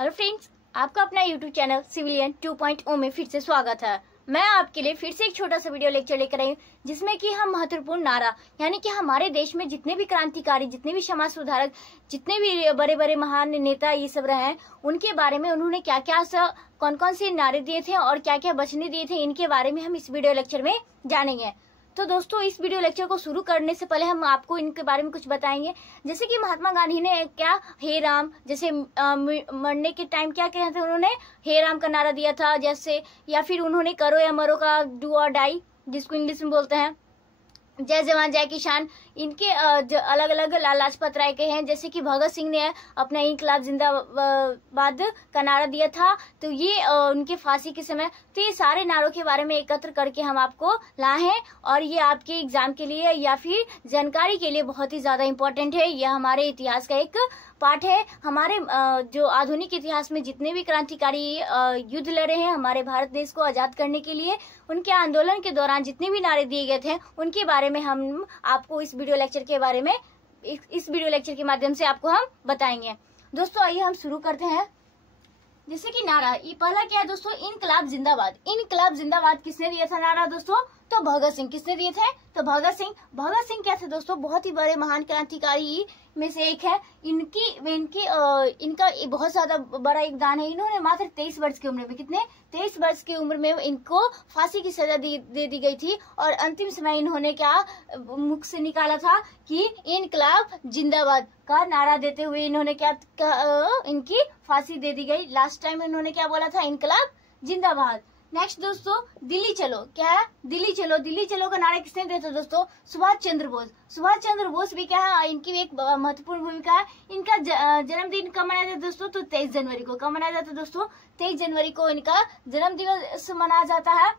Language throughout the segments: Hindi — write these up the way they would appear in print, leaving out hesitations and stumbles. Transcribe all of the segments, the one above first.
हेलो फ्रेंड्स, आपका अपना यूट्यूब चैनल सिविलियन 2.0 में फिर से स्वागत है। मैं आपके लिए फिर से एक छोटा सा वीडियो लेक्चर लेकर आई हूँ, जिसमें कि हम महत्वपूर्ण नारा यानी कि हमारे देश में जितने भी क्रांतिकारी, जितने भी समाज सुधारक, जितने भी बड़े बड़े महान नेता ये सब रहे हैं, उनके बारे में उन्होंने क्या क्या कौन कौन से नारे दिए थे और क्या क्या वचने दिए थे, इनके बारे में हम इस वीडियो लेक्चर में जानेंगे। तो दोस्तों, इस वीडियो लेक्चर को शुरू करने से पहले हम आपको इनके बारे में कुछ बताएंगे। जैसे कि महात्मा गांधी ने क्या हे राम, जैसे मरने के टाइम क्या कहते थे, उन्होंने हे राम का नारा दिया था जैसे, या फिर उन्होंने करो या मरो का डू और डाई, जिसको इंग्लिश में बोलते हैं जय जवान जय किसान। इनके अलग अलग लाला लाजपत राय के हैं, जैसे कि भगत सिंह ने अपना इनकलाब जिंदाबाद का नारा दिया था, तो ये उनके फांसी के समय। तो ये सारे नारों के बारे में एकत्र करके हम आपको लाए हैं, और ये आपके एग्जाम के लिए या फिर जानकारी के लिए बहुत ही ज्यादा इम्पोर्टेंट है। यह हमारे इतिहास का एक पार्ट है। हमारे जो आधुनिक इतिहास में जितने भी क्रांतिकारी युद्ध लड़े हैं हमारे भारत देश को आजाद करने के लिए, उनके आंदोलन के दौरान जितने भी नारे दिए गए थे, उनके बारे में हम आपको इस वीडियो लेक्चर के बारे में इस वीडियो लेक्चर के माध्यम से आपको हम बताएंगे। दोस्तों, आइए हम शुरू करते हैं। जैसे कि नारा, ये पहला क्या है दोस्तों, इनकलाब जिंदाबाद। इनकलाब जिंदाबाद किसने दिया था नारा दोस्तों? तो भगत सिंह। किसने दिए थे? तो भगत सिंह क्या थे दोस्तों? बहुत ही बड़े महान क्रांतिकारी में से एक है। इनका बहुत ज्यादा बड़ा योगदान है। इन्होंने मात्र 23 वर्ष की उम्र में, कितने 23 वर्ष की उम्र में इनको फांसी की सजा दे दी गई थी, और अंतिम समय इन्होंने क्या मुख से निकाला था कि इनकलाब जिंदाबाद का नारा देते हुए इन्होंने क्या इनकी फांसी दे दी गई। लास्ट टाइम इन्होंने क्या बोला था? इनकलाब जिंदाबाद। नेक्स्ट दोस्तों, दिल्ली चलो। क्या है? दिल्ली चलो। दिल्ली चलो का नारा किसने दिया था दोस्तों? सुभाष चंद्र बोस। सुभाष चंद्र बोस भी क्या है, इनकी भी एक महत्वपूर्ण भूमिका है। इनका जन्मदिन कब मनाया जाता है दोस्तों? तो 23 जनवरी को। कब मनाया जाता है दोस्तों? 23 जनवरी को इनका जन्म दिवस मनाया जाता है।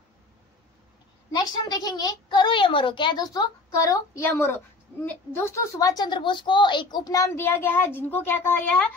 नेक्स्ट हम देखेंगे करो या मरो। क्या है दोस्तों? करो या मरो। दोस्तों, सुभाष चंद्र बोस को एक उपनाम दिया गया है, जिनको क्या कहा गया है?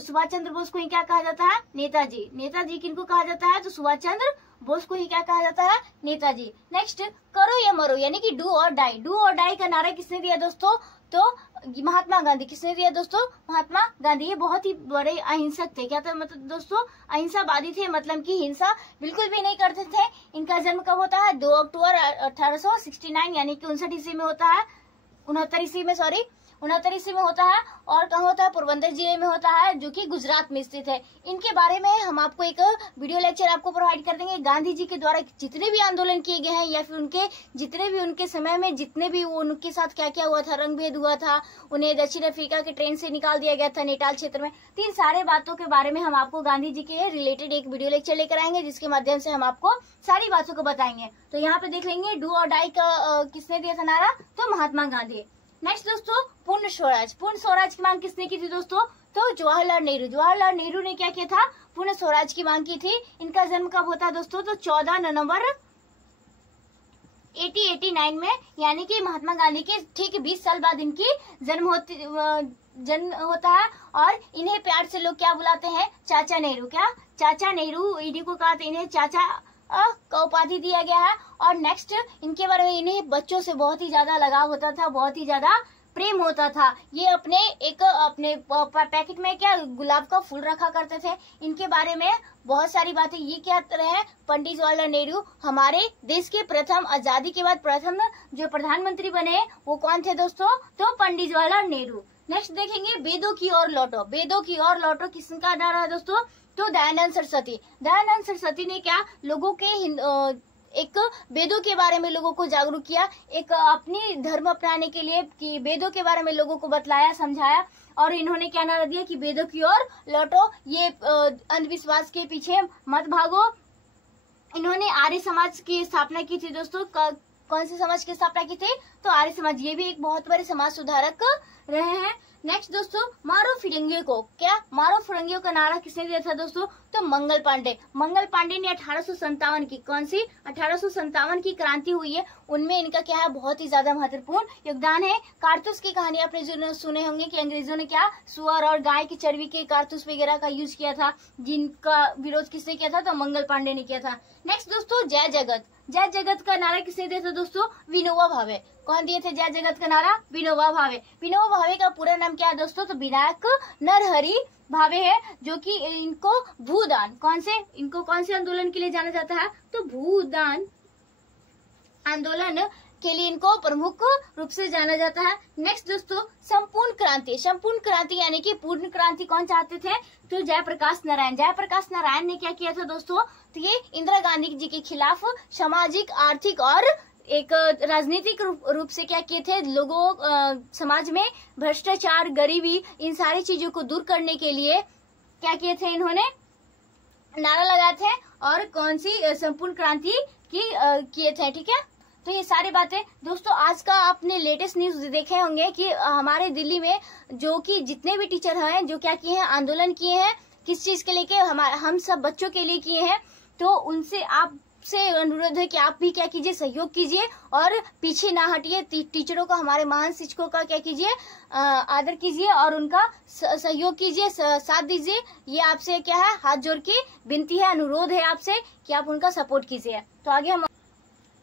सुभाष चंद्र बोस को ही क्या कहा जाता है? नेताजी। नेताजी किनको कहा जाता है? तो सुभाष चंद्र बोस को ही क्या कहा जाता है? नेताजी। नेक्स्ट, करो या मरो यानी कि डू और डाई। डू और डाई का नारा किसने दिया दोस्तों? तो महात्मा गांधी। किसने दिया दोस्तों? महात्मा गांधी। ये बहुत ही बड़े अहिंसक थे। क्या था मतलब दोस्तों? अहिंसावादी थे, मतलब कि हिंसा बिल्कुल भी नहीं करते थे। इनका जन्म कब होता है? 2 अक्टूबर 1869 यानी कि 59 ईस्वी में होता है। 69 ईस्वी में, सॉरी 69 ईस्वी में होता है। और कहाँ होता है? पोरबंदर जिले में होता है, जो कि गुजरात में स्थित है। इनके बारे में हम आपको एक वीडियो लेक्चर आपको प्रोवाइड कर देंगे। गांधी जी के द्वारा जितने भी आंदोलन किए गए हैं, या फिर उनके जितने भी उनके समय में जितने भी उनके साथ क्या क्या हुआ था, रंग भेद हुआ था, उन्हें दक्षिण अफ्रीका के ट्रेन से निकाल दिया गया था नेटाल क्षेत्र में, तो इन सारे बातों के बारे में हम आपको गांधी जी के रिलेटेड एक वीडियो लेक्चर लेकर आएंगे, जिसके माध्यम से हम आपको सारी बातों को बताएंगे। तो यहाँ पे देख लेंगे डू और डाई का किसने दिया था नारा? तो महात्मा गांधी। नेक्स्ट दोस्तों, पूर्ण स्वराज। पूर्ण स्वराज की मांग किसने की थी दोस्तों? तो जवाहरलाल नेहरू। जवाहरलाल नेहरू ने क्या किया था? पूर्ण स्वराज की मांग की थी। इनका जन्म कब होता है दोस्तों? तो 14 नवंबर 1889 में, यानी कि महात्मा गांधी के ठीक 20 साल बाद इनकी जन्म होता है। और इन्हें प्यार से लोग क्या बुलाते हैं? चाचा नेहरू। क्या? चाचा नेहरू। ईडी को कहा, इन्हें चाचा का उपाधि दिया गया है। और नेक्स्ट, इनके बारे में, इन्हें बच्चों से बहुत ही ज्यादा लगाव होता था, बहुत ही ज्यादा प्रेम होता था। ये अपने पैकेट में क्या गुलाब का फूल रखा करते थे। इनके बारे में बहुत सारी बातें ये क्या रहे? पंडित जवाहरलाल नेहरू हमारे देश के प्रथम, आजादी के बाद प्रथम जो प्रधानमंत्री बने, वो कौन थे दोस्तों? तो पंडित जवाहरलाल नेहरू। नेक्स्ट देखेंगे वेदों की ओर लौटो। वेदों की ओर लौटो किसका नारा है दोस्तों? तो दयानंद सरस्वती। दयानंद सरस्वती ने क्या लोगों के एक वेदों के बारे में लोगों को जागरूक किया, एक अपनी धर्म अपनाने के लिए, कि वेदों के बारे में लोगों को बतलाया, समझाया। और इन्होंने क्या नारा दिया कि वेदों की ओर लौटो, ये अंधविश्वास के पीछे मत भागो। इन्होंने आर्य समाज की स्थापना की थी दोस्तों। कौन से समाज की स्थापना की थी? तो आर्य समाज। ये भी एक बहुत बड़े समाज सुधारक रहे हैं। नेक्स्ट दोस्तों, मारो फिरंगियों को। क्या? मारो फिरंगियों का नारा किसने दिया था दोस्तों? तो मंगल पांडे। मंगल पांडे ने 1857 की, कौन सी 1857 की क्रांति हुई है, उनमें इनका क्या है? बहुत ही ज्यादा महत्वपूर्ण योगदान है। कारतूस की कहानी आपने जो सुने होंगे कि अंग्रेजों ने क्या सुअर और गाय की चर्बी के कारतूस वगैरह का यूज किया था, जिनका विरोध किसने किया था? तो मंगल पांडे ने किया था। नेक्स्ट दोस्तों, जय जगत। जय जगत का नारा किसने दिया था दोस्तों? विनोबा भावे। कौन दिए थे जय जगत का नारा? विनोबा भावे। विनोबा भावे का पूरा नाम क्या है दोस्तों? तो विनायक नरहरि भावे है, जो कि इनको भूदान कौन से आंदोलन के लिए जाना जाता है, तो भूदान आंदोलन के लिए इनको प्रमुख रूप से जाना जाता है। नेक्स्ट दोस्तों, संपूर्ण क्रांति यानी कि पूर्ण क्रांति कौन चाहते थे, तो जयप्रकाश नारायण ने क्या किया था दोस्तों, तो ये इंदिरा गांधी जी के खिलाफ सामाजिक, आर्थिक और एक राजनीतिक रूप से क्या किए थे, लोगों समाज में भ्रष्टाचार, गरीबी, इन सारी चीजों को दूर करने के लिए क्या किए थे, इन्होंने नारा लगाए थे और कौन सी संपूर्ण क्रांति की किए थे। ठीक है, तो ये सारी बातें दोस्तों आज का आपने लेटेस्ट न्यूज देखे होंगे कि हमारे दिल्ली में जो कि जितने भी टीचर हैं जो क्या किए हैं, आंदोलन किए हैं, किस चीज के लिए, हम सब बच्चों के लिए किए हैं। तो उनसे आपसे अनुरोध है कि आप भी क्या कीजिए, सहयोग कीजिए और पीछे ना हटिए। टीचरों का, हमारे महान शिक्षकों का क्या कीजिए, आदर कीजिए और उनका सहयोग कीजिए, साथ दीजिए। ये आपसे क्या है, हाथ जोड़ के विनती है, अनुरोध है आपसे कि आप उनका सपोर्ट कीजिए। तो आगे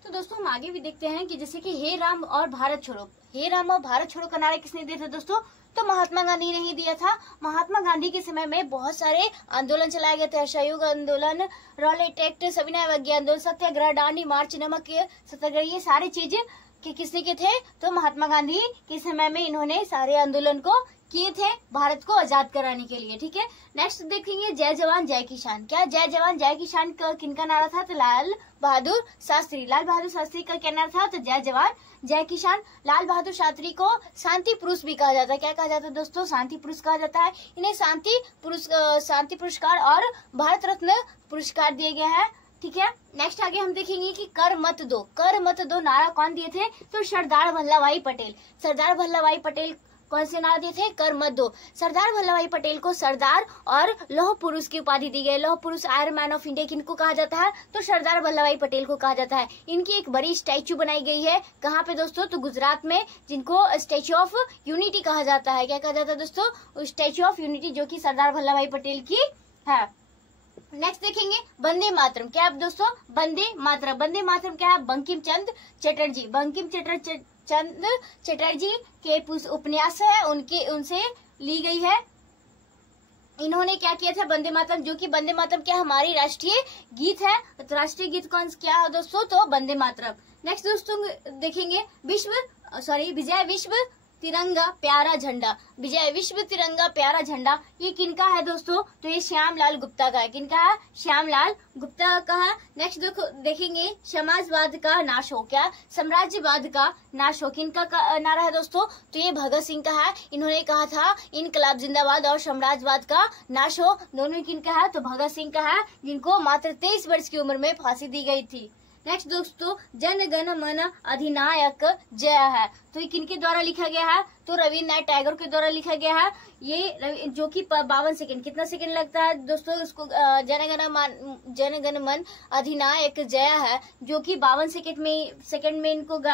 तो दोस्तों हम आगे भी देखते हैं कि जैसे कि हे राम और भारत छोड़ो का नारा किसने दिया था दोस्तों, तो महात्मा गांधी ने ही दिया था। महात्मा गांधी के समय में बहुत सारे आंदोलन चलाए गए थे, असहयोग आंदोलन, रॉलेट एक्ट, सविनय अवज्ञा आंदोलन, सत्याग्रह, दांडी मार्च, नमक सत्याग्रह, ये सारे चीज किसने के थे, तो महात्मा गांधी के समय में इन्होंने सारे आंदोलन को किए थे भारत को आजाद कराने के लिए। ठीक है, नेक्स्ट देखेंगे जय जवान जय किसान। क्या जय जवान जय किसान का किनका नारा था, तो लाल बहादुर शास्त्री का क्या नारा था, तो जय जवान जय किसान। लाल बहादुर शास्त्री को शांति पुरुष भी कहा जाता है। क्या कहा जाता है दोस्तों, शांति पुरुष कहा जाता है। इन्हें शांति पुरस्कार और भारत रत्न पुरस्कार दिए गए हैं। ठीक है, नेक्स्ट आगे हम देखेंगे कि कर मत दो नारा कौन दिए थे, तो सरदार वल्लभ भाई पटेल कौन से नारा दिए थे, कर मत दो। सरदार वल्लभ भाई पटेल को सरदार और लौह पुरुष की उपाधि दी गई। लौह पुरुष, आयरन मैन ऑफ इंडिया किनको कहा जाता है, तो सरदार वल्लभ भाई पटेल को कहा जाता है। इनकी एक बड़ी स्टैचू बनाई गई है, कहाँ पे दोस्तों, तो गुजरात में, जिनको स्टैचू ऑफ यूनिटी कहा जाता है। क्या कहा जाता है दोस्तों, स्टैचू ऑफ यूनिटी, जो कि सरदार वल्लभ भाई पटेल की है। नेक्स्ट देखेंगे वंदे मातरम। क्या है दोस्तों, वंदे मातरम क्या है, बंकिम चंद्र चटर्जी के उपन्यास है, उनसे ली गई है। इन्होंने क्या किया था, वंदे मातरम, जो कि वंदे मातरम क्या हमारी राष्ट्रीय गीत है। तो राष्ट्रीय गीत कौन क्या है दोस्तों, तो वंदे मातरम। नेक्स्ट दोस्तों देखेंगे विजय विश्व तिरंगा प्यारा झंडा। ये किनका है दोस्तों, तो ये श्यामलाल गुप्ता का है। किनका है, श्यामलाल गुप्ता का है। नेक्स्ट देखेंगे समाजवाद का नाश हो। क्या, साम्राज्यवाद का नाश हो, किनका नारा है दोस्तों, तो ये भगत सिंह का है। इन्होंने कहा था इनकलाब जिंदाबाद और साम्राज्यवाद का नाश हो, दोनों किनका है, तो भगत सिंह का है, जिनको मात्र 23 वर्ष की उम्र में फांसी दी गई थी। नेक्स्ट दोस्तों जन गण मन अधिनायक जय है, तो ये किनके द्वारा लिखा गया है, तो रविन्द्रनाथ टैगोर के द्वारा लिखा गया है। ये जो कि 52 सेकंड, कितना सेकंड लगता है दोस्तों इसको, जन गण मन अधिनायक जय है, जो कि 52 सेकंड में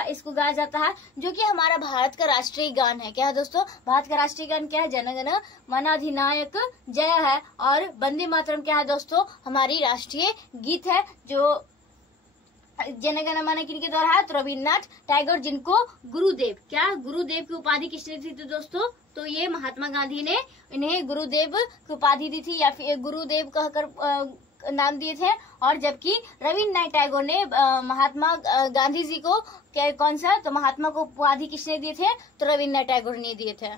इसको गाया जाता है, जो कि हमारा भारत का राष्ट्रीय गान है। क्या है दोस्तों, भारत का राष्ट्रीय गान क्या है, जन गण मन अधिनायक जय है। और वंदे मातरम क्या है दोस्तों, हमारी राष्ट्रीय गीत है, जो जन गण मन किनके द्वारा है, तो रविन्द्रनाथ टैगोर, जिनको गुरुदेव की उपाधि किसने दी थी दोस्तों, तो ये महात्मा गांधी ने इन्हें गुरुदेव की उपाधि दी थी, या फिर गुरुदेव कहकर नाम दिए थे। और जबकि रविन्द्रनाथ टैगोर ने महात्मा गांधी जी को कौन सा, तो महात्मा को उपाधि किसने दिए थे, तो रविन्द्रनाथ टैगोर ने दिए थे।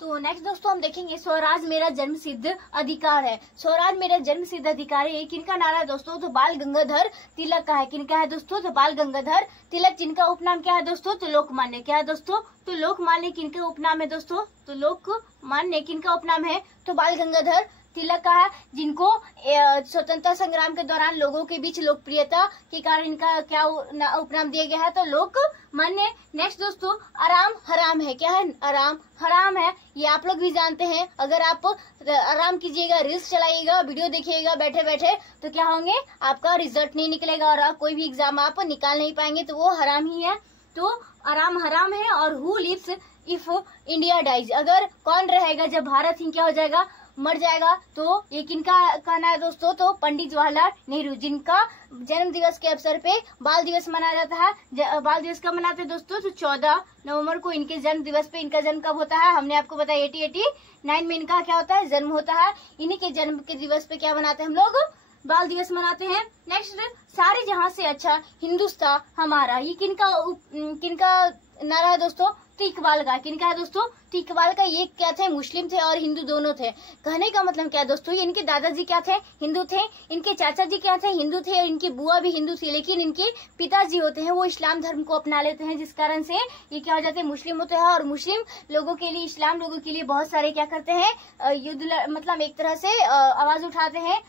तो नेक्स्ट दोस्तों हम देखेंगे स्वराज मेरा जन्म सिद्ध अधिकार है। स्वराज मेरा जन्म सिद्ध अधिकार है, किनका नारा है दोस्तों, तो बाल गंगाधर तिलक का है। किनका है दोस्तों, तो बाल गंगाधर तिलक, जिनका उपनाम क्या है दोस्तों, तो लोकमान्य। क्या है दोस्तों, तो लोकमान्य किनका उपनाम है दोस्तों, तो लोकमान्य किनका उपनाम है, तो बाल गंगाधर तिलक का है, जिनको स्वतंत्रता संग्राम के दौरान लोगों के बीच लोकप्रियता के कारण इनका क्या उपनाम दिया गया है, तो लोकमान्य। नेक्स्ट दोस्तों आराम हराम है। क्या है, आराम हराम है, ये आप लोग भी जानते हैं। अगर आप आराम कीजिएगा, रील्स चलाइएगा, वीडियो देखिएगा बैठे बैठे, तो क्या होंगे, आपका रिजल्ट नहीं निकलेगा और आप कोई भी एग्जाम आप निकाल नहीं पाएंगे, तो वो हराम ही है। तो आराम हराम है। और who lives if India dies, अगर कौन रहेगा जब भारत ही क्या हो जाएगा, मर जाएगा तो ये किनका कहना है दोस्तों, तो पंडित जवाहरलाल नेहरू, जिनका जन्म दिवस के अवसर पे बाल दिवस मनाया जाता है। बाल दिवस कब मनाते हैं दोस्तों, तो 14 नवंबर को इनके जन्म दिवस पे। इनका जन्म कब होता है, हमने आपको बताया 1889 में इनका क्या होता है, जन्म होता है। इन्हीं के जन्म के दिवस पे क्या मनाते हैं हम लोग, बाल दिवस मनाते हैं। नेक्स्ट, सारे जहां से अच्छा हिंदुस्तान हमारा, ये किनका नारा है दोस्तों, तो इकबाल का। किनका है दोस्तों, तो इकबाल का। ये क्या थे, मुस्लिम थे और हिंदू दोनों थे। कहने का मतलब क्या दोस्तों, ये इनके दादाजी क्या थे, हिंदू थे, इनके चाचा जी क्या थे, हिंदू थे, और इनकी बुआ भी हिंदू थी, लेकिन इनके पिताजी होते हैं वो इस्लाम धर्म को अपना लेते हैं, जिस कारण से ये क्या हो जाते हैं, मुस्लिम होते हैं। और मुस्लिम लोगों के लिए, इस्लाम लोगों के लिए बहुत सारे क्या करते हैं, युद्ध, मतलब एक तरह से आवाज उठाते हैं।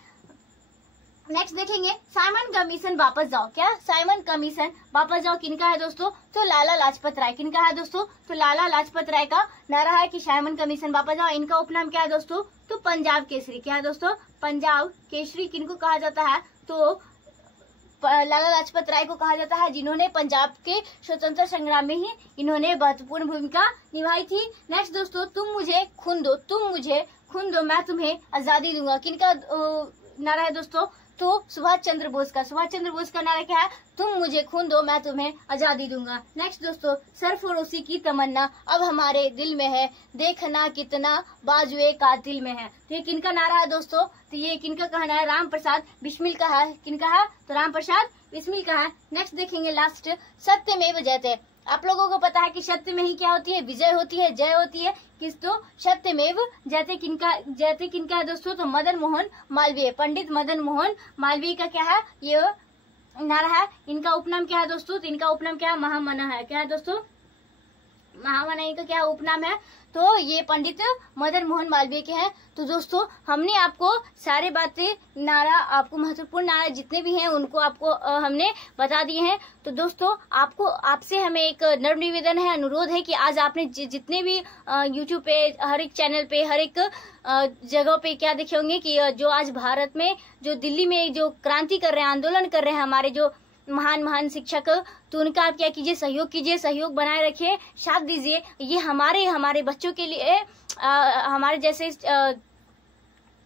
नेक्स्ट देखेंगे, साइमन कमीशन वापस जाओ। क्या, साइमन कमीशन वापस जाओ किनका है दोस्तों, तो लाला लाजपत राय। किनका है दोस्तों, तो लाला लाजपत राय का नारा है कि साइमन कमीशन वापस जाओ। इनका उपनाम क्या है दोस्तों, तो पंजाब केसरी। क्या है दोस्तों, पंजाब केसरी किनको कहा जाता है, तो लाला लाजपत राय को कहा जाता है, जिन्होंने पंजाब के स्वतंत्र संग्राम में ही इन्होंने महत्वपूर्ण भूमिका निभाई थी। नेक्स्ट दोस्तों, तुम मुझे खून दो, तुम मुझे खून दो, मैं तुम्हें आजादी दूंगा। किनका नारा है दोस्तों, तो सुभाष चंद्र बोस का। सुभाष चंद्र बोस का नारा क्या है, तुम मुझे खून दो, मैं तुम्हें आजादी दूंगा। नेक्स्ट दोस्तों, सरफरोशी की तमन्ना अब हमारे दिल में है, देखना कितना बाजुए कातिल में है। तो ये किनका नारा है दोस्तों, तो ये किनका कहना है, राम प्रसाद बिस्मिल का है। किनका है, तो राम प्रसाद बिस्मिल का है। नेक्स्ट देखेंगे लास्ट, सत्यमेव जयते। आप लोगों को पता है कि सत्य में ही क्या होती है, विजय होती है, जय होती है। किस, तो सत्यमेव जयते। किनका है दोस्तों, तो मदन मोहन मालवीय, पंडित मदन मोहन मालवीय का क्या है, ये नारा है। इनका उपनाम क्या है दोस्तों, तो इनका उपनाम क्या है, महामना है। क्या है दोस्तों, महामना का क्या उपनाम है, तो ये पंडित मदन मोहन मालवीय के हैं। तो दोस्तों, हमने आपको सारे बातें, नारा, आपको महत्वपूर्ण नारा जितने भी हैं उनको आपको हमने बता दिए हैं। तो दोस्तों, आपसे हमें एक नम्र निवेदन है, अनुरोध है कि आज आपने जितने भी यूट्यूब पे, हर एक चैनल पे, हर एक जगह पे क्या देखे होंगे कि जो आज भारत में, जो दिल्ली में जो क्रांति कर रहे हैं, आंदोलन कर रहे हैं हमारे जो महान शिक्षक, तो उनका आप क्या कीजिए, सहयोग कीजिए, सहयोग बनाए रखिए, साथ दीजिए। ये हमारे बच्चों के लिए, हमारे जैसे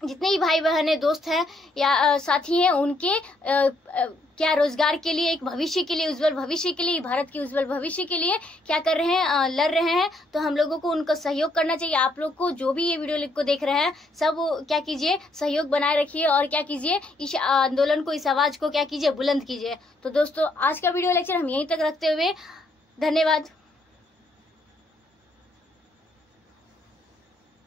जितने भी भाई बहन है, दोस्त हैं या साथी हैं, उनके क्या रोजगार के लिए, एक भविष्य के लिए, उज्जवल भविष्य के लिए, भारत के उज्जवल भविष्य के लिए क्या कर रहे हैं, लड़ रहे हैं। तो हम लोगों को उनका सहयोग करना चाहिए। आप लोग को जो भी ये वीडियो को देख रहे हैं, सब क्या कीजिए, सहयोग बनाए रखिए और क्या कीजिए, इस आंदोलन को, इस आवाज को क्या कीजिए, बुलंद कीजिए। तो दोस्तों, आज का वीडियो लेक्चर हम यहीं तक रखते हुए धन्यवाद।